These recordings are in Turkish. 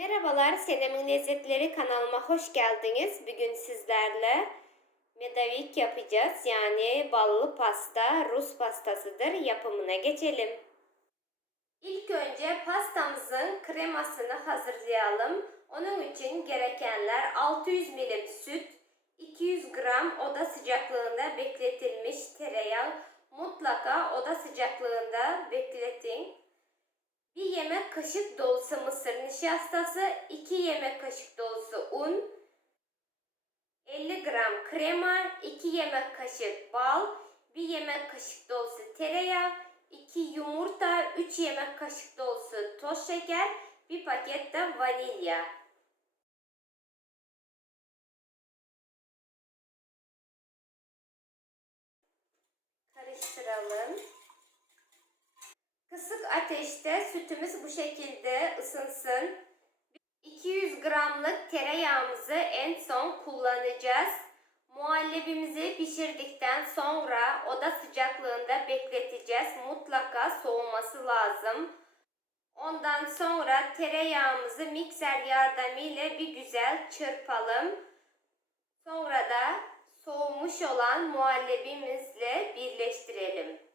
Merhabalar, Senem'in Lezzetleri kanalıma hoş geldiniz. Bugün sizlerle medavik yapacağız. Yani ballı pasta, Rus pastasıdır. Yapımına geçelim. İlk önce pastamızın kremasını hazırlayalım. Onun için gerekenler 600 ml süt, 200 gram oda sıcaklığında bekletilmiş tereyağı. Mutlaka oda sıcaklığında bekletin. 1 yemek kaşık dolusu mısır nişastası, 2 yemek kaşık dolusu un, 50 gram krema, 2 yemek kaşık bal, 1 yemek kaşık dolusu tereyağı, 2 yumurta, 3 yemek kaşık dolusu toz şeker, 1 paket de vanilya. Karıştıralım. Kısık ateşte sütümüz bu şekilde ısınsın. 200 gramlık tereyağımızı en son kullanacağız. Muhallebimizi pişirdikten sonra oda sıcaklığında bekleteceğiz. Mutlaka soğuması lazım. Ondan sonra tereyağımızı mikser yardımıyla bir güzel çırpalım. Sonra da soğumuş olan muhallebimizle birleştirelim.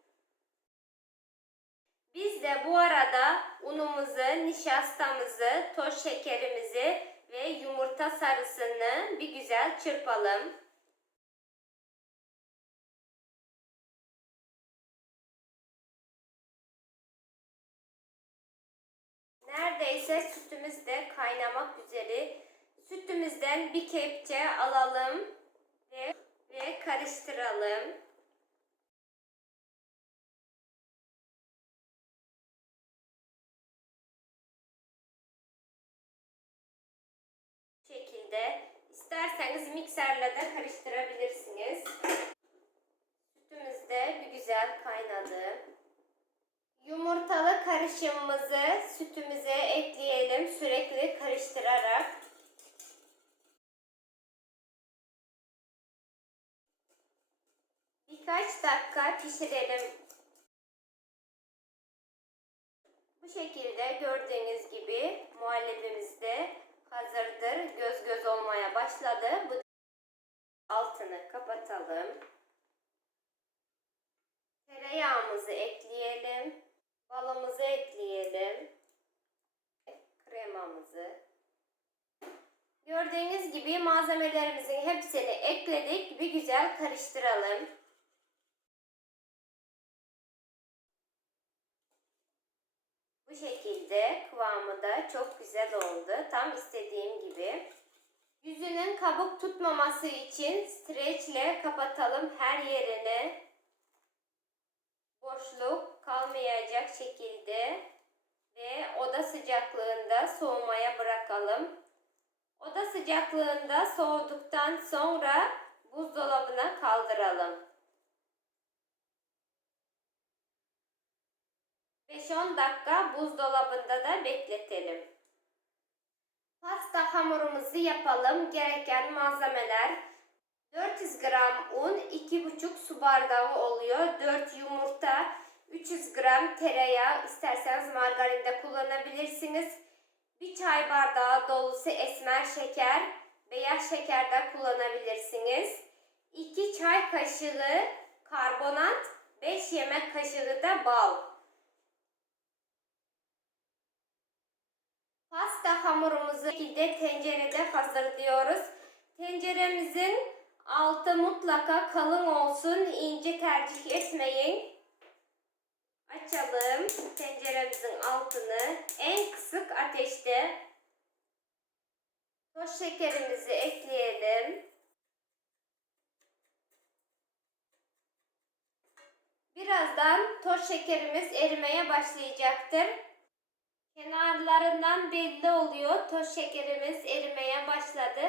Biz de bu arada unumuzu, nişastamızı, toz şekerimizi ve yumurta sarısını bir güzel çırpalım. Neredeyse sütümüz de kaynamak üzere. Sütümüzden bir kepçe alalım ve, ve karıştıralım. Şekilde isterseniz mikserle de karıştırabilirsiniz. Sütümüz de bir güzel kaynadı. Yumurtalı karışımımızı sütümüze ekleyelim sürekli karıştırarak. Birkaç dakika pişirelim. Bu şekilde gördüğünüz gibi muhallebimizde hazırdır. Göz göz olmaya başladı. Bu altını kapatalım. Tereyağımızı ekleyelim. Balımızı ekleyelim. Kremamızı. Gördüğünüz gibi malzemelerimizin hepsini ekledik. Bir güzel karıştıralım. Bu şekilde kıvamı da çok güzel oldu. Tam istediğim gibi. Yüzünün kabuk tutmaması için streç ile kapatalım her yerini. Boşluk kalmayacak şekilde ve oda sıcaklığında soğumaya bırakalım. Oda sıcaklığında soğuduktan sonra buzdolabına kaldıralım. 5-10 dakika buzdolabında da bekletelim. Pasta hamurumuzu yapalım. Gereken malzemeler 400 gram un, 2,5 su bardağı oluyor. 4 yumurta, 300 gram tereyağı, isterseniz margarin de kullanabilirsiniz. 1 çay bardağı dolusu esmer şeker, beyaz şeker de kullanabilirsiniz. 2 çay kaşığı karbonat, 5 yemek kaşığı da bal. Pasta hamurumuzu şekilde tencerede hazırlıyoruz. Tenceremizin altı mutlaka kalın olsun. ince tercih etmeyin. Açalım tenceremizin altını. En kısık ateşte toz şekerimizi ekleyelim. Birazdan toz şekerimiz erimeye başlayacaktır. Kenarlarından belli oluyor. Toz şekerimiz erimeye başladı.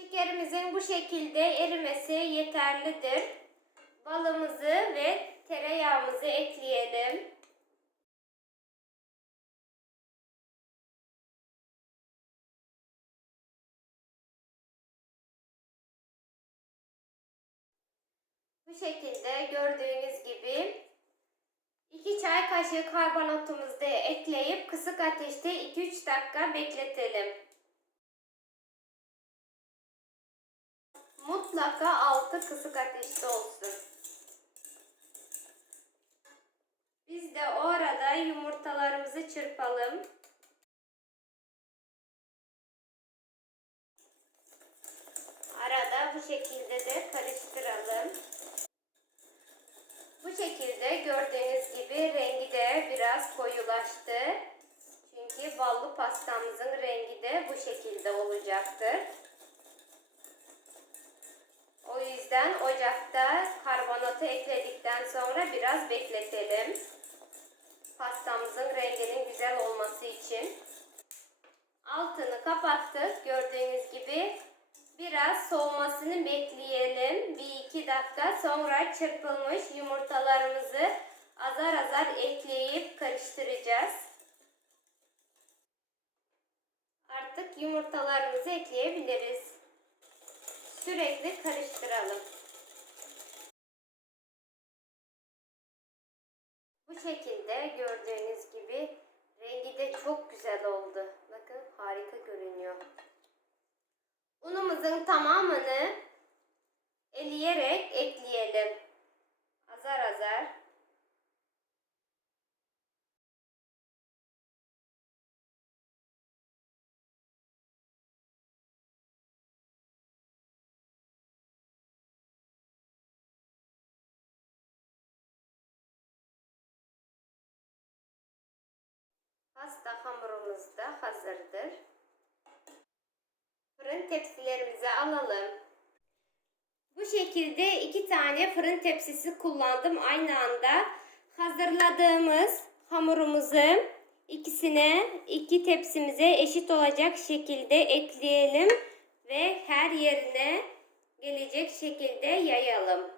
Şekerimizin bu şekilde erimesi yeterlidir. Balımızı ve tereyağımızı ekleyelim. Şekilde gördüğünüz gibi 2 çay kaşığı karbonatımızı ekleyip kısık ateşte 2-3 dakika bekletelim. Mutlaka altı kısık ateşte olsun. Biz de o arada yumurtalarımızı çırpalım. Arada bu şekilde de karıştıralım. Şekilde gördüğünüz gibi rengi de biraz koyulaştı. Çünkü ballı pastamızın rengi de bu şekilde olacaktır. O yüzden ocakta karbonatı ekledikten sonra biraz bekletelim. Pastamızın renginin güzel olması için. Altını kapattık. Gördüğünüz gibi biraz soğumasını bekleyelim. Bir iki dakika sonra çırpılmış yumurtalarımızı azar azar ekleyip karıştıracağız. Artık yumurtalarımızı ekleyebiliriz. Sürekli karıştıralım. Bu şekilde gördüğünüz gibi rengi de çok güzel oldu. Bakın harika görünüyor. Unumuzun tamamını eleyerek ekleyelim. Azar azar. Pasta hamurumuz da hazırdır. Fırın tepsilerimize alalım. Bu şekilde iki tane fırın tepsisi kullandım aynı anda. Hazırladığımız hamurumuzu ikisine iki tepsimize eşit olacak şekilde ekleyelim ve her yerine gelecek şekilde yayalım.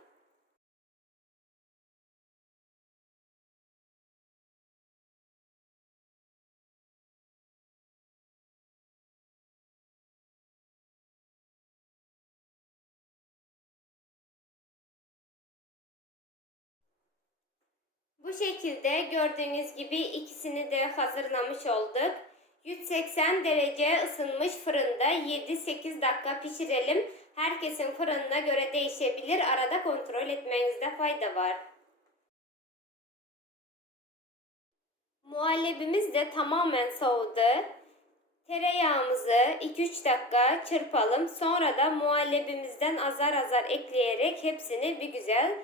Bu şekilde gördüğünüz gibi ikisini de hazırlamış olduk. 180 derece ısınmış fırında 7-8 dakika pişirelim. Herkesin fırınına göre değişebilir. Arada kontrol etmenizde fayda var. Muhallebimiz de tamamen soğudu. Tereyağımızı 2-3 dakika çırpalım. Sonra da muhallebimizden azar azar ekleyerek hepsini bir güzel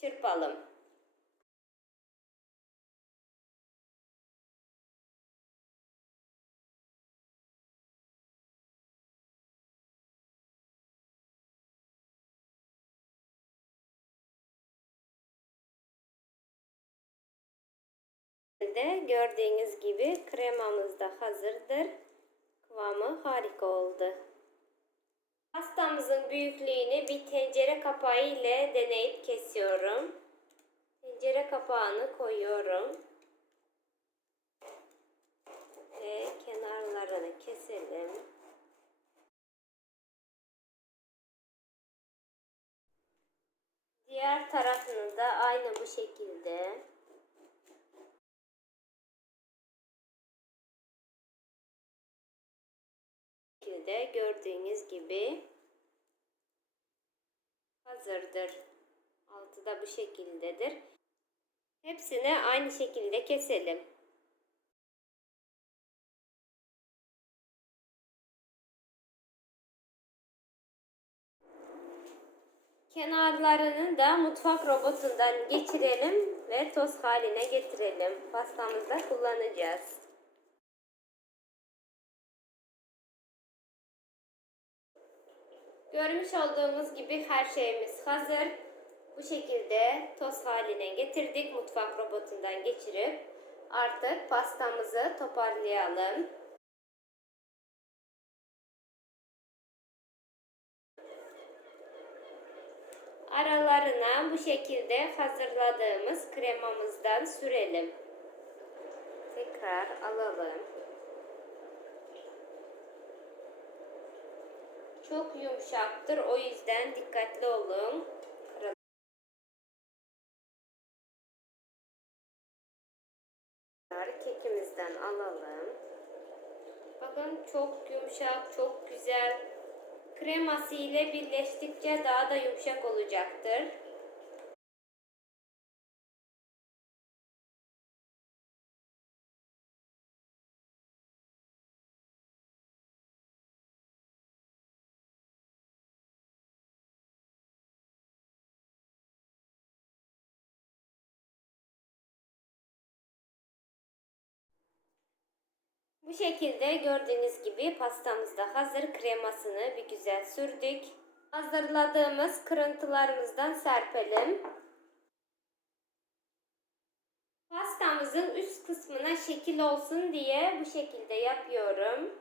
çırpalım. De gördüğünüz gibi kremamız da hazırdır. Kıvamı harika oldu. Pastamızın büyüklüğünü bir tencere kapağı ile deneyip kesiyorum. Tencere kapağını koyuyorum. Ve kenarlarını keselim. Diğer tarafını da aynı bu şekilde şekilde gördüğünüz gibi hazırdır. Altı da bu şekildedir. Hepsini aynı şekilde keselim. Kenarlarını da mutfak robotundan geçirelim ve toz haline getirelim. Pastamızda kullanacağız. Görmüş olduğumuz gibi her şeyimiz hazır. Bu şekilde toz haline getirdik. Mutfak robotundan geçirip artık pastamızı toparlayalım. Aralarına bu şekilde hazırladığımız kremamızdan sürelim. Tekrar alalım. çok yumuşaktır. O yüzden dikkatli olun. Kekimizden alalım. Bakın çok yumuşak, çok güzel. Kreması ile birleştikçe daha da yumuşak olacaktır. Bu şekilde gördüğünüz gibi pastamız da hazır. Kremasını bir güzel sürdük. Hazırladığımız kırıntılarımızdan serpelim. Pastamızın üst kısmına şekil olsun diye bu şekilde yapıyorum.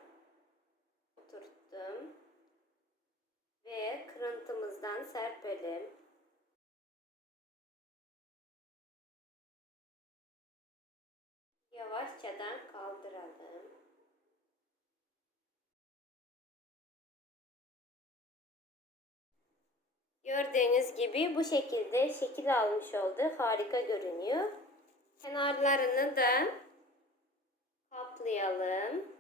Oturttum. Ve kırıntımızdan serpelim. Yavaşçadan kaldıralım. Gördüğünüz gibi bu şekilde şekil almış oldu. Harika görünüyor. Kenarlarını da kaplayalım.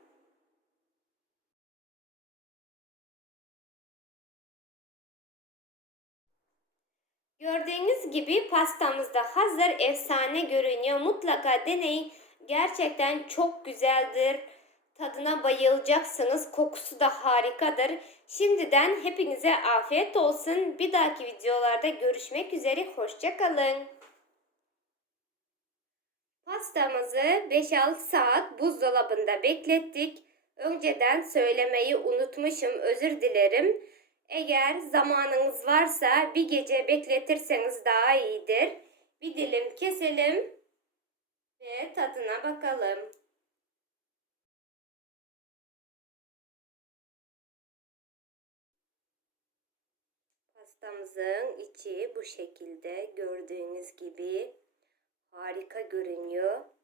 Gördüğünüz gibi pastamız da hazır. Efsane görünüyor. Mutlaka deneyin. Gerçekten çok güzeldir. Tadına bayılacaksınız. Kokusu da harikadır. Şimdiden hepinize afiyet olsun. Bir dahaki videolarda görüşmek üzere. Hoşçakalın. Pastamızı 5-6 saat buzdolabında beklettik. Önceden söylemeyi unutmuşum. Özür dilerim. Eğer zamanınız varsa bir gece bekletirseniz daha iyidir. Bir dilim keselim ve tadına bakalım. Pastamızın içi bu şekilde gördüğünüz gibi harika görünüyor.